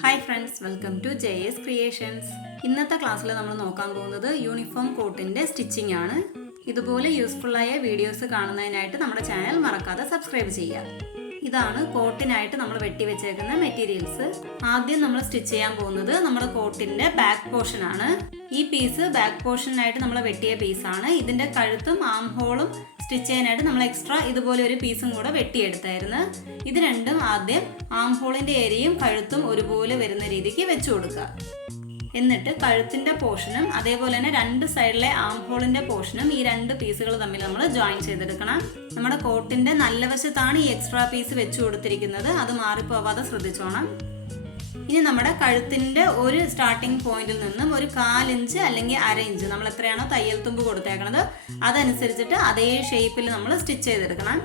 Hi friends, welcome to JS creations. ഇന്നത്തെ ക്ലാസ്സിൽ നമ്മൾ നോക്കാൻ പോകുന്നത് യൂണിഫോം കോട്ടിൻ്റെ സ്റ്റിച്ചിങ് ആണ്. ഇതുപോലെ യൂസ്ഫുള്ളായ വീഡിയോസ് കാണുന്നതിനായിട്ട് നമ്മുടെ ചാനൽ മറക്കാതെ സബ്സ്ക്രൈബ് ചെയ്യുക. ഇതാണ് കോട്ടിനായിട്ട് നമ്മൾ വെട്ടിവെച്ചേക്കുന്ന മെറ്റീരിയൽസ്. ആദ്യം നമ്മൾ സ്റ്റിച്ച് ചെയ്യാൻ പോകുന്നത് നമ്മുടെ കോട്ടിൻ്റെ ബാക്ക് പോർഷൻ ആണ്. ഈ പീസ് ബാക്ക് പോർഷനായിട്ട് നമ്മൾ വെട്ടിയ പീസാണ്. ഇതിൻ്റെ കഴുത്തും ആം ഹോളും സ്റ്റിച്ച് ചെയ്യാനായിട്ട് നമ്മൾ എക്സ്ട്രാ ഇതുപോലെ ഒരു പീസും കൂടെ വെട്ടിയെടുത്തായിരുന്നു. ഇത് രണ്ടും ആദ്യം ആം ഹോളിൻ്റെ ഏരിയയും കഴുത്തും ഒരുപോലെ വരുന്ന രീതിക്ക് വെച്ചു കൊടുക്കുക. എന്നിട്ട് കഴുത്തിൻ്റെ പോർഷനും അതേപോലെ തന്നെ രണ്ട് സൈഡിലെ ആം ഹോളിൻ്റെ പോർഷനും ഈ രണ്ട് പീസുകൾ തമ്മിൽ നമ്മൾ ജോയിൻ ചെയ്തെടുക്കണം. നമ്മുടെ കോട്ടിൻ്റെ നല്ല വശത്താണ് ഈ എക്സ്ട്രാ പീസ് വെച്ചു കൊടുത്തിരിക്കുന്നത്. അത് മാറിപ്പോവാതെ ശ്രദ്ധിച്ചോണം. ഇനി നമ്മുടെ കഴുത്തിൻ്റെ ഒരു സ്റ്റാർട്ടിംഗ് പോയിന്റിൽ നിന്നും ഒരു 1/4 ഇഞ്ച് അല്ലെങ്കിൽ 1/2 ഇഞ്ച് നമ്മൾ എത്രയാണോ തയ്യൽ തുമ്പ് കൊടുത്തേക്കണത് അതനുസരിച്ചിട്ട് അതേ ഷേപ്പിൽ നമ്മൾ സ്റ്റിച്ച് ചെയ്തെടുക്കണം.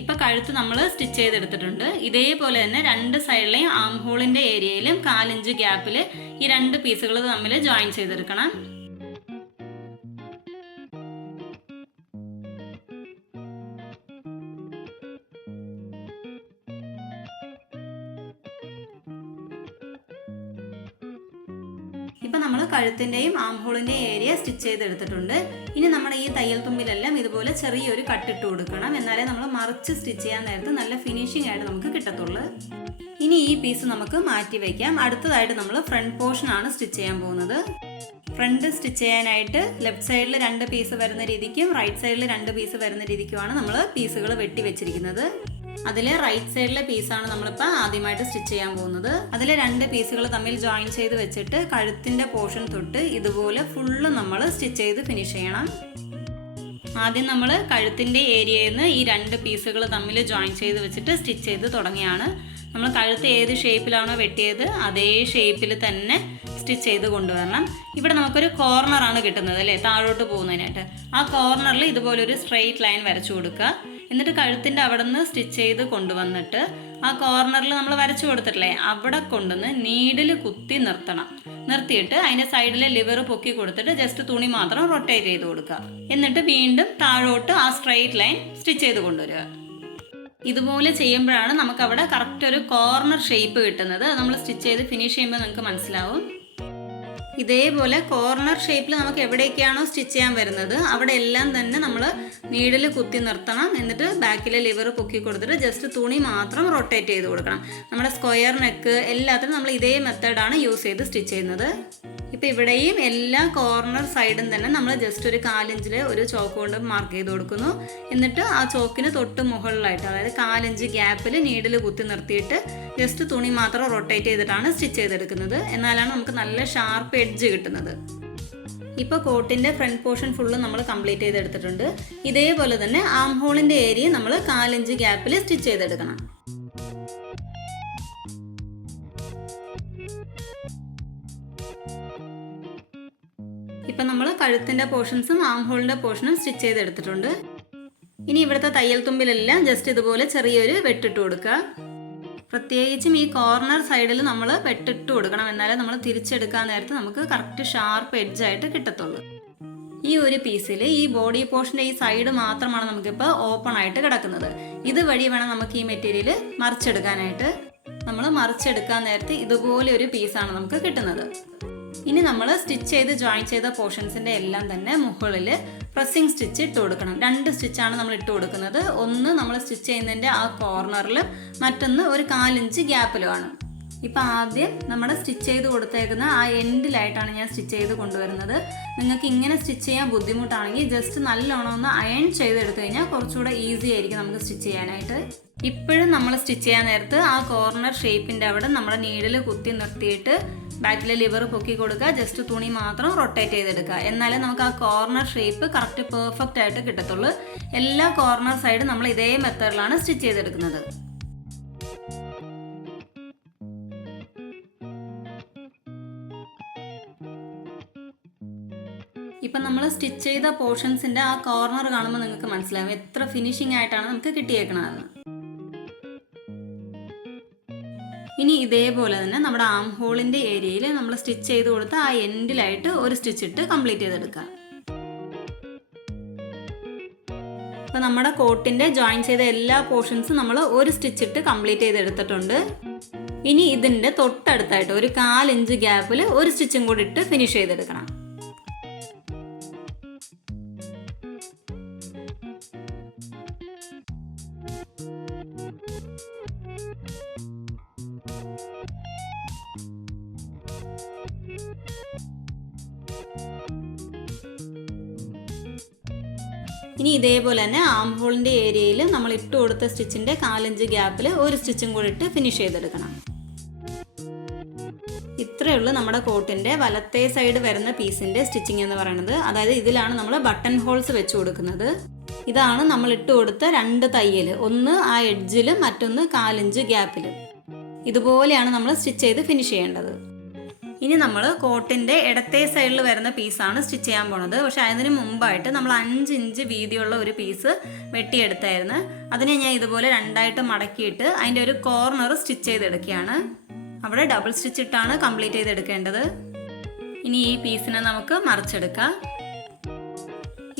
ഇപ്പം കഴുത്ത് നമ്മൾ സ്റ്റിച്ച് ചെയ്തെടുത്തിട്ടുണ്ട്. ഇതേപോലെ തന്നെ രണ്ട് സൈഡിലെയും ആം ഹോളിൻ്റെ ഏരിയയിലും 1/4 ഇഞ്ച് ഗ്യാപ്പിൽ ഈ രണ്ട് പീസുകൾ തമ്മിൽ ജോയിൻ ചെയ്തെടുക്കണം. ഇപ്പം നമ്മൾ കഴുത്തിൻ്റെയും ആം ഹോളിൻ്റെയും ഏരിയ സ്റ്റിച്ച് ചെയ്തെടുത്തിട്ടുണ്ട്. ഇനി നമ്മുടെ ഈ തയ്യൽ തുമ്പിലെല്ലാം ഇതുപോലെ ചെറിയൊരു കട്ടിട്ട് കൊടുക്കണം. എന്നാലേ നമ്മൾ മറിച്ച് സ്റ്റിച്ച് ചെയ്യാൻ നേരത്ത് നല്ല ഫിനിഷിംഗ് ആയിട്ട് നമുക്ക് കിട്ടത്തുള്ളൂ. ഇനി ഈ പീസ് നമുക്ക് മാറ്റി വയ്ക്കാം. അടുത്തതായിട്ട് നമ്മൾ ഫ്രണ്ട് പോർഷനാണ് സ്റ്റിച്ച് ചെയ്യാൻ പോകുന്നത്. ഫ്രണ്ട് സ്റ്റിച്ച് ചെയ്യാനായിട്ട് ലെഫ്റ്റ് സൈഡിൽ 2 പീസ് വരുന്ന രീതിക്കും റൈറ്റ് സൈഡിൽ 2 പീസ് വരുന്ന രീതിക്കുമാണ് നമ്മൾ പീസുകൾ വെട്ടി വെച്ചിരിക്കുന്നത്. അതിലെ റൈറ്റ് സൈഡിലെ പീസാണ് നമ്മളിപ്പോൾ ആദ്യമായിട്ട് സ്റ്റിച്ച് ചെയ്യാൻ പോകുന്നത്. അതിലെ 2 പീസുകൾ തമ്മിൽ ജോയിൻ ചെയ്ത് വെച്ചിട്ട് കഴുത്തിൻ്റെ പോർഷൻ തൊട്ട് ഇതുപോലെ ഫുള്ള് നമ്മൾ സ്റ്റിച്ച് ചെയ്ത് ഫിനിഷ് ചെയ്യണം. ആദ്യം നമ്മൾ കഴുത്തിൻ്റെ ഏരിയയിൽ നിന്ന് ഈ 2 പീസുകൾ തമ്മിൽ ജോയിൻ ചെയ്ത് വെച്ചിട്ട് സ്റ്റിച്ച് ചെയ്ത് തുടങ്ങിയാണ്. നമ്മൾ കഴുത്ത് ഏത് ഷേപ്പിലാണോ വെട്ടിയത് അതേ ഷേപ്പിൽ തന്നെ സ്റ്റിച്ച് ചെയ്ത് കൊണ്ടുവരണം. ഇവിടെ നമുക്കൊരു കോർണറാണ് കിട്ടുന്നത് അല്ലേ, താഴോട്ട് പോകുന്നതിനായിട്ട്. ആ കോർണറിൽ ഇതുപോലെ ഒരു സ്ട്രെയിറ്റ് ലൈൻ വരച്ചു കൊടുക്കുക. എന്നിട്ട് കഴുത്തിൻ്റെ അവിടെ നിന്ന് സ്റ്റിച്ച് ചെയ്ത് കൊണ്ടുവന്നിട്ട് ആ കോർണറിൽ നമ്മൾ വരച്ചു കൊടുത്തിട്ടില്ലേ അവിടെ കൊണ്ടുവന്ന് നീഡിൽ കുത്തി നിർത്തിയിട്ട് അതിൻ്റെ സൈഡിലെ ലിവർ പൊക്കി കൊടുത്തിട്ട് ജസ്റ്റ് തുണി മാത്രം റൊട്ടേറ്റ് ചെയ്ത് കൊടുക്കുക. എന്നിട്ട് വീണ്ടും താഴോട്ട് ആ സ്ട്രെയിറ്റ് ലൈൻ സ്റ്റിച്ച് ചെയ്ത് കൊണ്ടുവരിക. ഇതുപോലെ ചെയ്യുമ്പോഴാണ് നമുക്ക് അവിടെ കറക്റ്റ് ഒരു കോർണർ ഷേപ്പ് കിട്ടുന്നത്. നമ്മൾ സ്റ്റിച്ച് ചെയ്ത് ഫിനിഷ് ചെയ്യുമ്പോൾ നിങ്ങൾക്ക് മനസ്സിലാവും. ഇതേപോലെ കോർണർ ഷേപ്പിൽ നമുക്ക് എവിടേക്കാണോ സ്റ്റിച്ച് ചെയ്യാൻ വരുന്നത് അവിടെ എല്ലാം തന്നെ നമ്മൾ നീഡിൽ കുത്തി നിർത്തണം. എന്നിട്ട് ബാക്കിലെ ലിവർ പൊക്കി കൊടുത്തിട്ട് ജസ്റ്റ് തുണി മാത്രം റൊട്ടേറ്റ് ചെയ്ത് കൊടുക്കണം. നമ്മുടെ സ്ക്വയർ നെക്ക് എല്ലാത്തിനും നമ്മൾ ഇതേ മെത്തേഡാണ് യൂസ് ചെയ്ത് സ്റ്റിച്ച് ചെയ്യുന്നത്. ഇപ്പം ഇവിടെയും എല്ലാ കോർണർ സൈഡും തന്നെ നമ്മൾ ജസ്റ്റ് ഒരു 1/4 ഇഞ്ചിൽ ഒരു ചോക്ക് കൊണ്ട് മാർക്ക് ചെയ്ത് കൊടുക്കുന്നു. എന്നിട്ട് ആ ചോക്കിന് തൊട്ട് മുകളിലായിട്ട് അതായത് 1/4 ഇഞ്ച് ഗ്യാപ്പിൽ നീഡിൽ കുത്തി നിർത്തിയിട്ട് ജസ്റ്റ് തുണി മാത്രം റൊട്ടേറ്റ് ചെയ്തിട്ടാണ് സ്റ്റിച്ച് ചെയ്തെടുക്കുന്നത്. എന്നാലാണ് നമുക്ക് നല്ല ഷാർപ്പ് എഡ്ജ് കിട്ടുന്നത്. ഇപ്പോൾ കോട്ടിൻ്റെ ഫ്രണ്ട് പോർഷൻ ഫുള്ള് നമ്മൾ കംപ്ലീറ്റ് ചെയ്തെടുത്തിട്ടുണ്ട്. ഇതേപോലെ തന്നെ ആം ഹോളിൻ്റെ ഏരിയ നമ്മൾ 1/4 ഇഞ്ച് ഗ്യാപ്പിൽ സ്റ്റിച്ച് ചെയ്തെടുക്കണം. ഇപ്പം നമ്മൾ കഴുത്തിൻ്റെ പോർഷൻസും ആം ഹോളിൻ്റെ പോർഷനും സ്റ്റിച്ച് ചെയ്തെടുത്തിട്ടുണ്ട്. ഇനി ഇവിടുത്തെ തയ്യൽ തുമ്പിലെല്ലാം ജസ്റ്റ് ഇതുപോലെ ചെറിയൊരു വെട്ടിട്ട് കൊടുക്കുക. പ്രത്യേകിച്ചും ഈ കോർണർ സൈഡിൽ നമ്മൾ വെട്ടിട്ട് കൊടുക്കണം. എന്നാലേ നമ്മൾ തിരിച്ചെടുക്കാൻ നേരത്ത് നമുക്ക് കറക്റ്റ് ഷാർപ്പ് എഡ്ജായിട്ട് കിട്ടത്തുള്ളൂ. ഈ ഒരു പീസിൽ ഈ ബോഡി പോർഷൻ്റെ ഈ സൈഡ് മാത്രമാണ് നമുക്കിപ്പോൾ ഓപ്പൺ ആയിട്ട് കിടക്കുന്നത്. ഇതുവഴി വേണം നമുക്ക് ഈ മെറ്റീരിയൽ മറിച്ചെടുക്കാനായിട്ട്. നമ്മൾ മറിച്ചെടുക്കാൻ നേരത്ത് ഇതുപോലെ ഒരു പീസാണ് നമുക്ക് കിട്ടുന്നത്. ഇനി നമ്മൾ സ്റ്റിച്ച് ചെയ്ത് ജോയിൻ ചെയ്ത പോർഷൻസിൻ്റെ എല്ലാം തന്നെ മുകളിൽ പ്രസ്സിങ് സ്റ്റിച്ച് ഇട്ട് കൊടുക്കണം. 2 സ്റ്റിച്ചാണ് നമ്മൾ ഇട്ട് കൊടുക്കുന്നത്. ഒന്ന് നമ്മൾ സ്റ്റിച്ച് ചെയ്യുന്നതിൻ്റെ ആ കോർണറിലും മറ്റൊന്ന് ഒരു 1/4 ഇഞ്ച് ഗ്യാപ്പിലുമാണ്. ഇപ്പം ആദ്യം നമ്മുടെ സ്റ്റിച്ച് ചെയ്ത് കൊടുത്തേക്കുന്ന ആ എൻഡിലായിട്ടാണ് ഞാൻ സ്റ്റിച്ച് ചെയ്ത് കൊണ്ടുവരുന്നത്. നിങ്ങൾക്ക് ഇങ്ങനെ സ്റ്റിച്ച് ചെയ്യാൻ ബുദ്ധിമുട്ടാണെങ്കിൽ ജസ്റ്റ് നല്ലോണം ഒന്ന് അയൺ ചെയ്തെടുത്തു കഴിഞ്ഞാൽ കുറച്ചുകൂടെ ഈസി ആയിരിക്കും നമുക്ക് സ്റ്റിച്ച് ചെയ്യാനായിട്ട്. ഇപ്പോഴും നമ്മൾ സ്റ്റിച്ച് ചെയ്യാൻ നേരത്ത് ആ കോർണർ ഷേപ്പിൻ്റെ അവിടെ നമ്മുടെ നീഡിൽ കുത്തി നിർത്തിയിട്ട് ബാക്കിലെ ലിവർ പൊക്കി കൊടുക്കുക. ജസ്റ്റ് തുണി മാത്രം റൊട്ടേറ്റ് ചെയ്തെടുക്കുക. എന്നാലേ നമുക്ക് ആ കോർണർ ഷേപ്പ് കറക്റ്റ് പെർഫെക്റ്റ് ആയിട്ട് കിട്ടത്തുള്ളൂ. എല്ലാ കോർണർ സൈഡും നമ്മൾ ഇതേ മെത്തേഡിലാണ് സ്റ്റിച്ച് ചെയ്തെടുക്കുന്നത്. ഇപ്പം നമ്മൾ സ്റ്റിച്ച് ചെയ്ത പോർഷൻസിൻ്റെ ആ കോർണർ കാണുമ്പോൾ നിങ്ങൾക്ക് മനസ്സിലാവും എത്ര ഫിനിഷിംഗ് ആയിട്ടാണ് നമുക്ക് കിട്ടിയേക്കണതെന്ന്. ഇനി ഇതേപോലെ തന്നെ നമ്മുടെ ആം ഹോളിൻ്റെ ഏരിയയിൽ നമ്മൾ സ്റ്റിച്ച് ചെയ്ത് കൊടുത്ത ആ എൻഡിലായിട്ട് ഒരു സ്റ്റിച്ച് ഇട്ട് കംപ്ലീറ്റ് ചെയ്തെടുക്കുക. അപ്പോൾ നമ്മുടെ കോട്ടിൻ്റെ ജോയിൻ ചെയ്ത എല്ലാ പോർഷൻസും നമ്മൾ ഒരു സ്റ്റിച്ച് ഇട്ട് കംപ്ലീറ്റ് ചെയ്തെടുത്തിട്ടുണ്ട്. ഇനി ഇതിൻ്റെ തൊട്ടടുത്തായിട്ട് ഒരു 1/4 ഇഞ്ച് ഗ്യാപ്പിൽ ഒരു സ്റ്റിച്ചും കൂടി ഇട്ട് ഫിനിഷ് ചെയ്തെടുക്കണം. ഇനി ഇതേപോലെ തന്നെ ആം ഹോളിൻ്റെ ഏരിയയിൽ നമ്മൾ ഇട്ട് കൊടുത്ത സ്റ്റിച്ചിൻ്റെ 1/4 ഇഞ്ച് ഗ്യാപ്പിൽ ഒരു സ്റ്റിച്ചും കൂടി ഇട്ട് ഫിനിഷ് ചെയ്തെടുക്കണം. ഇത്രയേ ഉള്ളൂ നമ്മുടെ കോട്ടിൻ്റെ വലത്തേ സൈഡ് വരുന്ന പീസിൻ്റെ സ്റ്റിച്ചിങ് എന്ന് പറയുന്നത്. അതായത് ഇതിലാണ് നമ്മൾ ബട്ടൺ ഹോൾസ് വെച്ച് കൊടുക്കുന്നത്. ഇതാണ് നമ്മൾ ഇട്ട് കൊടുത്ത 2 തയ്യൽ, ഒന്ന് ആ എഡ്ജിലും മറ്റൊന്ന് 1/4 ഇഞ്ച് ഗ്യാപ്പിലും. ഇതുപോലെയാണ് നമ്മൾ സ്റ്റിച്ച് ചെയ്ത് ഫിനിഷ് ചെയ്യേണ്ടത്. ഇനി നമ്മൾ കോട്ടിൻ്റെ ഇടത്തേ സൈഡിൽ വരുന്ന പീസാണ് സ്റ്റിച്ച് ചെയ്യാൻ പോണത്. പക്ഷെ അതിന് മുമ്പായിട്ട് നമ്മൾ 5 ഇഞ്ച് വീതിയുള്ള ഒരു പീസ് വെട്ടിയെടുത്തായിരുന്നു. അതിനെ ഞാൻ ഇതുപോലെ 2ആയിട്ട് മടക്കിയിട്ട് അതിൻ്റെ ഒരു കോർണർ സ്റ്റിച്ച് ചെയ്തെടുക്കുകയാണ്. അവിടെ ഡബിൾ സ്റ്റിച്ച് ഇട്ടാണ് കംപ്ലീറ്റ് ചെയ്തെടുക്കേണ്ടത്. ഇനി ഈ പീസിനെ നമുക്ക് മറിച്ചെടുക്കാം.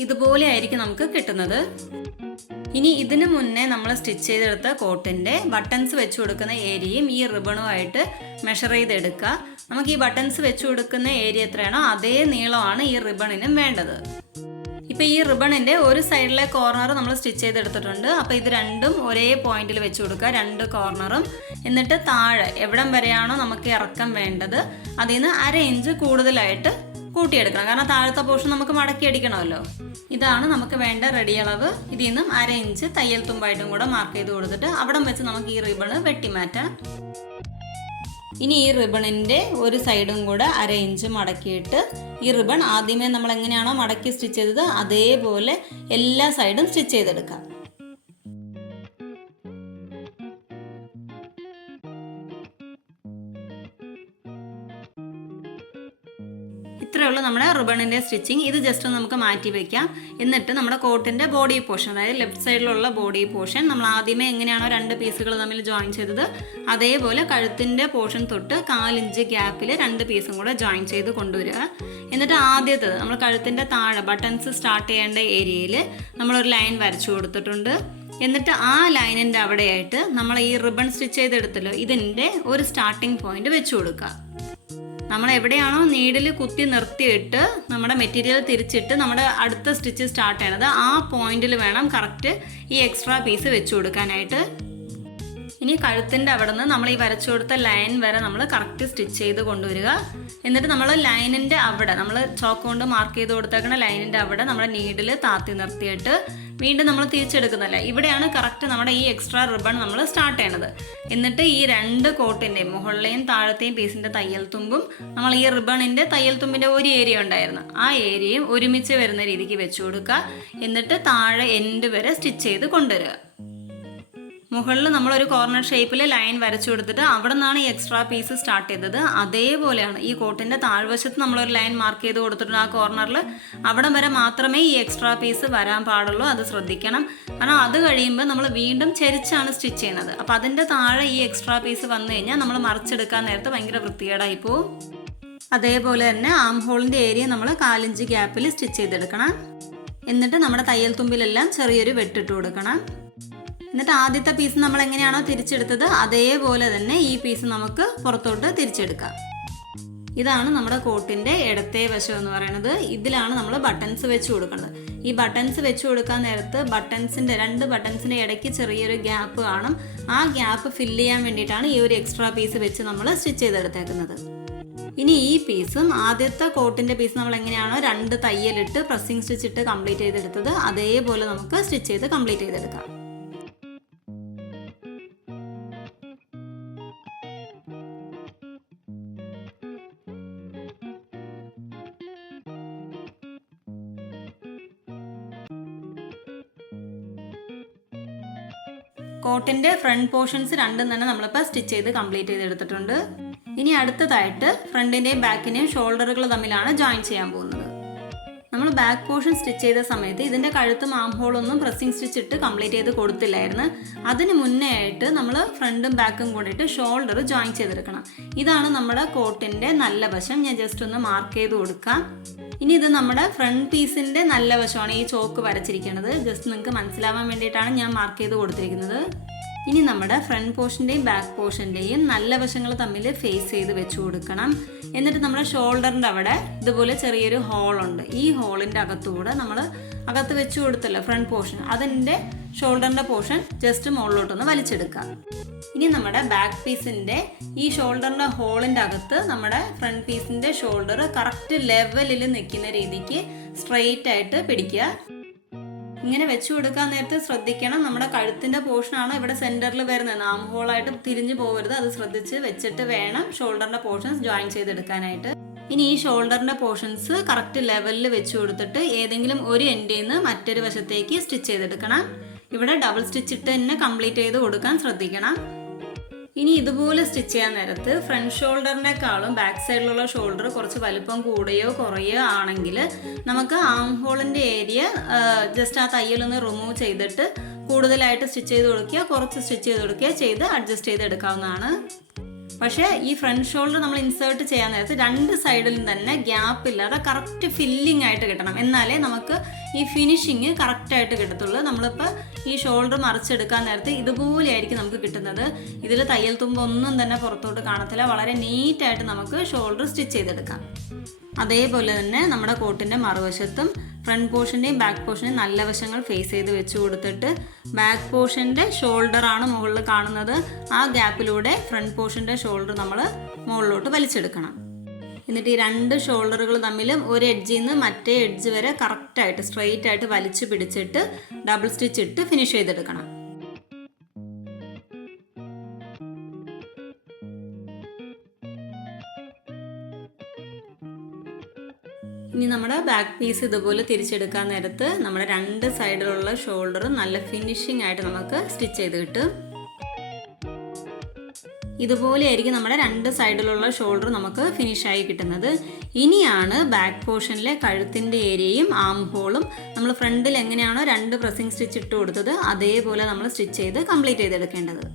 ഇതുപോലെ ആയിരിക്കും നമുക്ക് കിട്ടുന്നത്. ഇനി ഇതിനു മുന്നേ നമ്മൾ സ്റ്റിച്ച് ചെയ്തെടുത്ത കോട്ടിൻ്റെ ബട്ടൺസ് വെച്ച് കൊടുക്കുന്ന ഏരിയയും ഈ റിബണുമായിട്ട് മെഷർ ചെയ്തെടുക്കുക. നമുക്ക് ഈ ബട്ടൺസ് വെച്ച് കൊടുക്കുന്ന ഏരിയ എത്രയാണോ അതേ നീളമാണ് ഈ റിബണിനും വേണ്ടത്. ഇപ്പോൾ ഈ റിബണിൻ്റെ ഒരു സൈഡിലെ കോർണർ നമ്മൾ സ്റ്റിച്ച് ചെയ്തെടുത്തിട്ടുണ്ട്. അപ്പോൾ ഇത് രണ്ടും ഒരേ പോയിന്റിൽ വെച്ച് കൊടുക്കുക, 2 കോർണറും. എന്നിട്ട് താഴെ എവിടം വരെയാണോ നമുക്ക് ഇറക്കം വേണ്ടത് അതിൽ നിന്ന് 1/2 ഇഞ്ച് കൂടുതലായിട്ട് കൂട്ടിയെടുക്കണം. കാരണം താഴത്തെ പോർഷൻ നമുക്ക് മടക്കി അടിക്കണമല്ലോ. ഇതാണ് നമുക്ക് വേണ്ട റെഡി അളവ്. ഇതിൽ നിന്നും 1/2 ഇഞ്ച് തയ്യൽ തുമ്പായിട്ടും കൂടെ മാർക്ക് ചെയ്ത് കൊടുത്തിട്ട് അവിടം വെച്ച് നമുക്ക് ഈ റിബണ് വെട്ടിമാറ്റാം. ഇനി ഈ റിബണിൻ്റെ ഒരു സൈഡും കൂടെ 1/2 ഇഞ്ച് മടക്കിയിട്ട് ഈ റിബൺ ആദ്യമേ നമ്മൾ എങ്ങനെയാണോ മടക്കി സ്റ്റിച്ച് ചെയ്തത് അതേപോലെ എല്ലാ സൈഡും സ്റ്റിച്ച് ചെയ്തെടുക്കാം. ഇത്രയേ ഉള്ളൂ നമ്മുടെ റിബണിൻ്റെ സ്റ്റിച്ചിങ്. ഇത് ജസ്റ്റ് നമുക്ക് മാറ്റി വയ്ക്കാം. എന്നിട്ട് നമ്മുടെ കോട്ടിൻ്റെ ബോഡി പോർഷൻ, അതായത് ലെഫ്റ്റ് സൈഡിലുള്ള ബോഡി പോർഷൻ നമ്മൾ ആദ്യമേ എങ്ങനെയാണോ 2 പീസുകൾ തമ്മിൽ ജോയിൻ ചെയ്തത് അതേപോലെ കഴുത്തിൻ്റെ പോർഷൻ തൊട്ട് 1/4 ഇഞ്ച് ഗ്യാപ്പിൽ 2 പീസും കൂടെ ജോയിൻ ചെയ്ത് കൊണ്ടുവരിക. എന്നിട്ട് ആദ്യത്തേത് നമ്മൾ കഴുത്തിൻ്റെ താഴെ ബട്ടൺസ് സ്റ്റാർട്ട് ചെയ്യേണ്ട ഏരിയയിൽ നമ്മളൊരു ലൈൻ വരച്ചു കൊടുത്തിട്ടുണ്ട്. എന്നിട്ട് ആ ലൈനിൻ്റെ അവിടെയായിട്ട് നമ്മൾ ഈ റിബൺ സ്റ്റിച്ച് ചെയ്തെടുത്തല്ലോ ഇതിൻ്റെ ഒരു സ്റ്റാർട്ടിംഗ് പോയിന്റ് വെച്ച് കൊടുക്കുക. നമ്മൾ എവിടെയാണോ നീഡിൽ കുത്തി നിർത്തിയിട്ട് നമ്മുടെ മെറ്റീരിയൽ തിരിച്ചിട്ട് നമ്മുടെ അടുത്ത സ്റ്റിച്ച് സ്റ്റാർട്ട് ചെയ്യണത് ആ പോയിന്റിൽ വേണം കറക്റ്റ് ഈ എക്സ്ട്രാ പീസ് വെച്ച് കൊടുക്കാനായിട്ട്. ഇനി കഴുത്തിൻ്റെ അവിടെ നിന്ന് നമ്മൾ ഈ വരച്ചു കൊടുത്ത ലൈൻ വരെ നമ്മൾ കറക്റ്റ് സ്റ്റിച്ച് ചെയ്ത് കൊണ്ടുവരിക. എന്നിട്ട് നമ്മൾ ലൈനിൻ്റെ അവിടെ നമ്മൾ ചോക്ക് കൊണ്ട് മാർക്ക് ചെയ്ത് കൊടുത്തേക്കുന്ന ലൈനിൻ്റെ അവിടെ നമ്മുടെ നീഡിൽ താത്തി നിർത്തിയിട്ട് വീണ്ടും നമ്മൾ തിരിച്ചെടുക്കുന്നില്ല. ഇവിടെയാണ് കറക്റ്റ് നമ്മുടെ ഈ എക്സ്ട്രാ റിബൺ നമ്മൾ സ്റ്റാർട്ട് ചെയ്യണത്. എന്നിട്ട് ഈ 2 കോട്ടിൻ്റെയും മുകളിലെയും താഴത്തെയും പീസിൻ്റെ തയ്യൽ തുമ്പും നമ്മൾ ഈ റിബണിൻ്റെ തയ്യൽ തുമ്പിൻ്റെ ഒരു ഏരിയ ഉണ്ടായിരുന്നു ആ ഏരിയയും ഒരുമിച്ച് വരുന്ന രീതിക്ക് വെച്ച് കൊടുക്കുക. എന്നിട്ട് താഴെ എൻഡ് വരെ സ്റ്റിച്ച് ചെയ്ത് കൊണ്ടുവരിക. മുകളിൽ നമ്മളൊരു കോർണർ ഷേപ്പിൽ ലൈൻ വരച്ചു കൊടുത്തിട്ട് അവിടെ നിന്നാണ് ഈ എക്സ്ട്രാ പീസ് സ്റ്റാർട്ട് ചെയ്തത്. അതേപോലെയാണ് ഈ കോട്ടിൻ്റെ താഴ്വശത്ത് നമ്മളൊരു ലൈൻ മാർക്ക് ചെയ്ത് കൊടുത്തിട്ടുണ്ട് ആ കോർണറിൽ. അവിടെ വരെ മാത്രമേ ഈ എക്സ്ട്രാ പീസ് വരാൻ പാടുള്ളൂ. അത് ശ്രദ്ധിക്കണം. കാരണം അത് കഴിയുമ്പോൾ നമ്മൾ വീണ്ടും ചെരിച്ചാണ് സ്റ്റിച്ച് ചെയ്യുന്നത്. അപ്പോൾ അതിൻ്റെ താഴെ ഈ എക്സ്ട്രാ പീസ് വന്നു കഴിഞ്ഞാൽ നമ്മൾ മറിച്ചെടുക്കാൻ നേരത്ത് ഭയങ്കര വൃത്തികേടായി പോവും. അതേപോലെ തന്നെ ആം ഹോളിൻ്റെ ഏരിയ നമ്മൾ 1/4 ഇഞ്ച് ഗ്യാപ്പിൽ സ്റ്റിച്ച് ചെയ്തെടുക്കണം. എന്നിട്ട് നമ്മുടെ തയ്യൽ തുമ്പിലെല്ലാം ചെറിയൊരു വെട്ടിട്ട് കൊടുക്കണം. എന്നിട്ട് ആദ്യത്തെ പീസ് നമ്മൾ എങ്ങനെയാണോ തിരിച്ചെടുത്തത് അതേപോലെ തന്നെ ഈ പീസ് നമുക്ക് പുറത്തോട്ട് തിരിച്ചെടുക്കാം. ഇതാണ് നമ്മുടെ കോട്ടിൻ്റെ ഇടത്തേ വശം എന്ന് പറയുന്നത്. ഇതിലാണ് നമ്മൾ ബട്ടൺസ് വെച്ച് കൊടുക്കുന്നത്. ഈ ബട്ടൺസ് വെച്ച് കൊടുക്കാൻ നേരത്ത് ബട്ടൺസിൻ്റെ 2 ബട്ടൺസിൻ്റെ ഇടയ്ക്ക് ചെറിയൊരു ഗ്യാപ്പ് കാണും. ആ ഗ്യാപ്പ് ഫില്ല് ചെയ്യാൻ വേണ്ടിയിട്ടാണ് ഈ ഒരു എക്സ്ട്രാ പീസ് വെച്ച് നമ്മൾ സ്റ്റിച്ച് ചെയ്തെടുത്തേക്കുന്നത്. ഇനി ഈ പീസും ആദ്യത്തെ കോട്ടിൻ്റെ പീസ് നമ്മൾ എങ്ങനെയാണോ 2 തയ്യലിട്ട് പ്രസ്സിങ് സ്റ്റിച്ച് ഇട്ട് കംപ്ലീറ്റ് ചെയ്തെടുത്തത് അതേപോലെ നമുക്ക് സ്റ്റിച്ച് ചെയ്ത് കംപ്ലീറ്റ് ചെയ്തെടുക്കാം. കോട്ടിൻ്റെ ഫ്രണ്ട് പോർഷൻസ് രണ്ടും തന്നെ നമ്മളിപ്പോൾ സ്റ്റിച്ച് ചെയ്ത് കംപ്ലീറ്റ് ചെയ്തെടുത്തിട്ടുണ്ട്. ഇനി അടുത്തതായിട്ട് ഫ്രണ്ടിൻ്റെയും ബാക്കിൻ്റെയും ഷോൾഡറുകൾ തമ്മിലാണ് ജോയിൻ ചെയ്യാൻ പോകുന്നത്. നമ്മൾ ബാക്ക് പോർഷൻ സ്റ്റിച്ച് ചെയ്ത സമയത്ത് ഇതിൻ്റെ കഴുത്തും ആം ഹോളൊന്നും പ്രസ്സിങ് സ്റ്റിച്ച് ഇട്ട് കംപ്ലീറ്റ് ചെയ്ത് കൊടുത്തില്ലായിരുന്നു. അതിന് മുന്നേ ആയിട്ട് നമ്മൾ ഫ്രണ്ടും ബാക്കും കൂടിയിട്ട് ഷോൾഡർ ജോയിൻ ചെയ്തെടുക്കണം. ഇതാണ് നമ്മുടെ കോട്ടിൻ്റെ നല്ല വശം. ഞാൻ ജസ്റ്റ് ഒന്ന് മാർക്ക് ചെയ്ത് കൊടുക്കാം. ഇനി ഇത് നമ്മുടെ ഫ്രണ്ട് പീസിൻ്റെ നല്ല വശമാണ് ഈ ചോക്ക് വരച്ചിരിക്കുന്നത്. ജസ്റ്റ് നിങ്ങൾക്ക് മനസ്സിലാവാൻ വേണ്ടിയിട്ടാണ് ഞാൻ മാർക്ക് ചെയ്ത് കൊടുത്തിരിക്കുന്നത്. ഇനി നമ്മുടെ ഫ്രണ്ട് പോർഷൻ്റെയും ബാക്ക് പോർഷൻ്റെയും നല്ല വശങ്ങൾ തമ്മിൽ ഫേസ് ചെയ്ത് വെച്ച് കൊടുക്കണം. എന്നിട്ട് നമ്മുടെ ഷോൾഡറിൻ്റെ അവിടെ ഇതുപോലെ ചെറിയൊരു ഹോളുണ്ട്. ഈ ഹോളിൻ്റെ അകത്തുകൂടെ നമ്മൾ അകത്ത് വെച്ച് കൊടുത്തല്ലോ ഫ്രണ്ട് പോർഷൻ, അതിൻ്റെ ഷോൾഡറിൻ്റെ പോർഷൻ ജസ്റ്റ് മുകളിലോട്ടൊന്ന് വലിച്ചെടുക്കാം. ഇനി നമ്മുടെ ബാക്ക് പീസിൻ്റെ ഈ ഷോൾഡറിൻ്റെ ഹോളിൻ്റെ അകത്ത് നമ്മുടെ ഫ്രണ്ട് പീസിൻ്റെ ഷോൾഡർ കറക്റ്റ് ലെവലിൽ നിൽക്കുന്ന രീതിക്ക് സ്ട്രെയിറ്റ് ആയിട്ട് പിടിക്കുക. ഇങ്ങനെ വെച്ച് കൊടുക്കാൻ നേരത്തെ ശ്രദ്ധിക്കണം, നമ്മുടെ കഴുത്തിൻ്റെ പോർഷനാണ് ഇവിടെ സെൻറ്ററിൽ വരുന്നത്. ആം ഹോളായിട്ട് തിരിഞ്ഞു പോകരുത്, അത് ശ്രദ്ധിച്ച് വെച്ചിട്ട് വേണം ഷോൾഡറിൻ്റെ പോർഷൻസ് ജോയിൻ ചെയ്തെടുക്കാനായിട്ട്. ഇനി ഈ ഷോൾഡറിൻ്റെ പോർഷൻസ് കറക്റ്റ് ലെവലിൽ വെച്ച് കൊടുത്തിട്ട് ഏതെങ്കിലും ഒരു എൻഡിൽ നിന്ന് മറ്റൊരു വശത്തേക്ക് സ്റ്റിച്ച് ചെയ്തെടുക്കണം. ഇവിടെ ഡബിൾ സ്റ്റിച്ച് ഇട്ട് തന്നെ കംപ്ലീറ്റ് ചെയ്ത് കൊടുക്കാൻ ശ്രദ്ധിക്കണം. ഇനി ഇതുപോലെ സ്റ്റിച്ച് ചെയ്യാൻ നേരത്ത് ഫ്രണ്ട് ഷോൾഡറിനേക്കാളും ബാക്ക് സൈഡിലുള്ള ഷോൾഡർ കുറച്ച് വലുപ്പം കൂടുകയോ കുറയോ ആണെങ്കിൽ നമുക്ക് ആം ഹോളിൻ്റെ ഏരിയ ജസ്റ്റ് ആ തയ്യലൊന്ന് റിമൂവ് ചെയ്തിട്ട് കൂടുതലായിട്ട് സ്റ്റിച്ച് ചെയ്ത് കൊടുക്കുക, കുറച്ച് സ്റ്റിച്ച് ചെയ്ത് കൊടുക്കുക ചെയ്ത് അഡ്ജസ്റ്റ് ചെയ്ത് എടുക്കാവുന്നതാണ്. പക്ഷേ ഈ ഫ്രണ്ട് ഷോൾഡർ നമ്മൾ ഇൻസേർട്ട് ചെയ്യാൻ നേരത്ത് രണ്ട് സൈഡിലും തന്നെ ഗ്യാപ്പ് ഇല്ലാതെ കറക്റ്റ് ഫില്ലിംഗ് ആയിട്ട് കിട്ടണം. എന്നാലേ നമുക്ക് ഈ ഫിനിഷിങ് കറക്റ്റായിട്ട് കിട്ടത്തുള്ളൂ. നമ്മളിപ്പോൾ ഈ ഷോൾഡർ മറിച്ചെടുക്കാൻ നേരത്ത് ഇതുപോലെയായിരിക്കും നമുക്ക് കിട്ടുന്നത്. ഇതിൽ തയ്യൽ തുമ്പൊന്നും തന്നെ പുറത്തോട്ട് കാണത്തില്ല. വളരെ നീറ്റായിട്ട് നമുക്ക് ഷോൾഡർ സ്റ്റിച്ച് ചെയ്തെടുക്കാം. അതേപോലെ തന്നെ നമ്മുടെ കോട്ടിൻ്റെ മറുവശത്തും ഫ്രണ്ട് പോർഷൻ്റെയും ബാക്ക് പോർഷൻ്റെയും നല്ല വശങ്ങൾ ഫേസ് ചെയ്ത് വെച്ച് കൊടുത്തിട്ട് ബാക്ക് പോർഷൻ്റെ ഷോൾഡറാണ് മുകളിൽ കാണുന്നത്. ആ ഗ്യാപ്പിലൂടെ ഫ്രണ്ട് പോർഷൻ്റെ ഷോൾഡർ നമ്മൾ മുകളിലോട്ട് വലിച്ചെടുക്കണം. എന്നിട്ട് ഈ രണ്ട് ഷോൾഡറുകൾ തമ്മിലും ഒരു എഡ്ജിൽ നിന്ന് മറ്റേ എഡ്ജ് വരെ കറക്റ്റായിട്ട് സ്ട്രെയിറ്റ് ആയിട്ട് വലിച്ചു പിടിച്ചിട്ട് ഡബിൾ സ്റ്റിച്ച് ഇട്ട് ഫിനിഷ് ചെയ്തെടുക്കണം. ഇനി നമ്മുടെ ബാക്ക് പീസ് ഇതുപോലെ തിരിച്ചെടുക്കാൻ നേരത്ത് നമ്മുടെ രണ്ട് സൈഡിലുള്ള ഷോൾഡർ നല്ല ഫിനിഷിംഗ് ആയിട്ട് നമുക്ക് സ്റ്റിച്ച് ചെയ്ത് കിട്ടും. ഇതുപോലെയായിരിക്കും നമ്മുടെ രണ്ട് സൈഡിലുള്ള ഷോൾഡർ നമുക്ക് ഫിനിഷായി കിട്ടുന്നത്. ഇനിയാണ് ബാക്ക് പോർഷനിലെ കഴുത്തിൻ്റെ ഏരിയയും ആം ഹോളും നമ്മൾ ഫ്രണ്ടിൽ എങ്ങനെയാണോ രണ്ട് പ്രസ്സിങ് സ്റ്റിച്ച് ഇട്ട് കൊടുത്തത് അതേപോലെ നമ്മൾ സ്റ്റിച്ച് ചെയ്ത് കംപ്ലീറ്റ് ചെയ്തെടുക്കേണ്ടത്.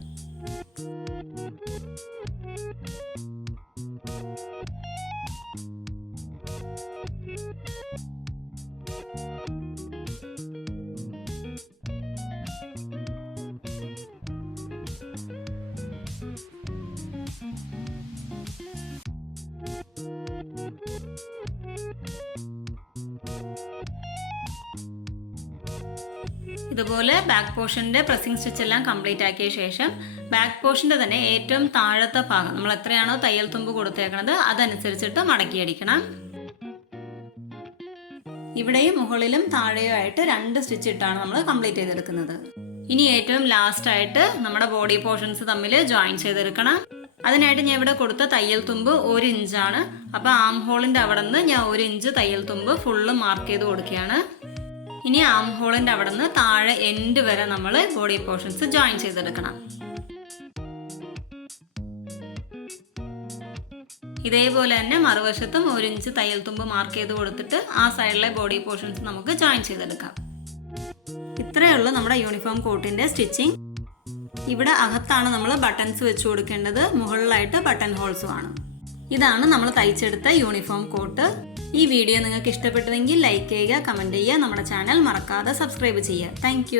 ഇതുപോലെ ബാക്ക് പോർഷൻ്റെ പ്രസ്സിങ് സ്റ്റിച്ച് എല്ലാം കംപ്ലീറ്റ് ആക്കിയ ശേഷം ബാക്ക് പോർഷൻ്റെ തന്നെ ഏറ്റവും താഴത്തെ ഭാഗം നമ്മൾ എത്രയാണോ തയ്യൽ തുമ്പ് കൊടുത്തേക്കുന്നത് അതനുസരിച്ചിട്ട് മടക്കിയടിക്കണം. ഇവിടെയും മുകളിലും താഴെയോ ആയിട്ട് രണ്ട് സ്റ്റിച്ച് ഇട്ടാണ് നമ്മൾ കംപ്ലീറ്റ് ചെയ്തെടുക്കുന്നത്. ഇനി ഏറ്റവും ലാസ്റ്റ് ആയിട്ട് നമ്മുടെ ബോഡി പോർഷൻസ് തമ്മിൽ ജോയിൻ ചെയ്തെടുക്കണം. അതിനായിട്ട് ഞാൻ ഇവിടെ കൊടുത്ത തയ്യൽ തുമ്പ് 1 ഇഞ്ചാണ്. അപ്പോൾ ആം ഹോളിൻ്റെ അവിടെ നിന്ന് ഞാൻ 1 ഇഞ്ച് തയ്യൽ തുമ്പ് ഫുള്ള് മാർക്ക് ചെയ്ത് കൊടുക്കുകയാണ്. ഇനി ആം ഹോളിൻ്റെ അവിടെ നിന്ന് താഴെ എൻഡ് വരെ നമ്മൾ ബോഡി പോർഷൻസ് ജോയിൻ ചെയ്തെടുക്കണം. ഇതേപോലെ തന്നെ മറുവശത്തും 1 ഇഞ്ച് തയ്യൽ തുമ്പ് മാർക്ക് ചെയ്ത് കൊടുത്തിട്ട് ആ സൈഡിലെ ബോഡി പോർഷൻസ് നമുക്ക് ജോയിൻ ചെയ്തെടുക്കാം. ഇത്രയേ ഉള്ളൂ നമ്മുടെ യൂണിഫോം കോട്ടിൻ്റെ സ്റ്റിച്ചിങ്. ഇവിടെ അകത്താണ് നമ്മൾ ബട്ടൺസ് വെച്ച് കൊടുക്കേണ്ടത്, മുകളിലായിട്ട് ബട്ടൺ ഹോൾസും ആണ്. ഇതാണ് നമ്മൾ തയ്ച്ചെടുത്ത യൂണിഫോം കോട്ട്. ഈ വീഡിയോ നിങ്ങൾക്ക് ഇഷ്ടപ്പെട്ടതെങ്കിൽ ലൈക്ക് ചെയ്യുക, കമൻറ്റ് ചെയ്യുക, നമ്മുടെ ചാനൽ മറക്കാതെ സബ്സ്ക്രൈബ് ചെയ്യുക. താങ്ക്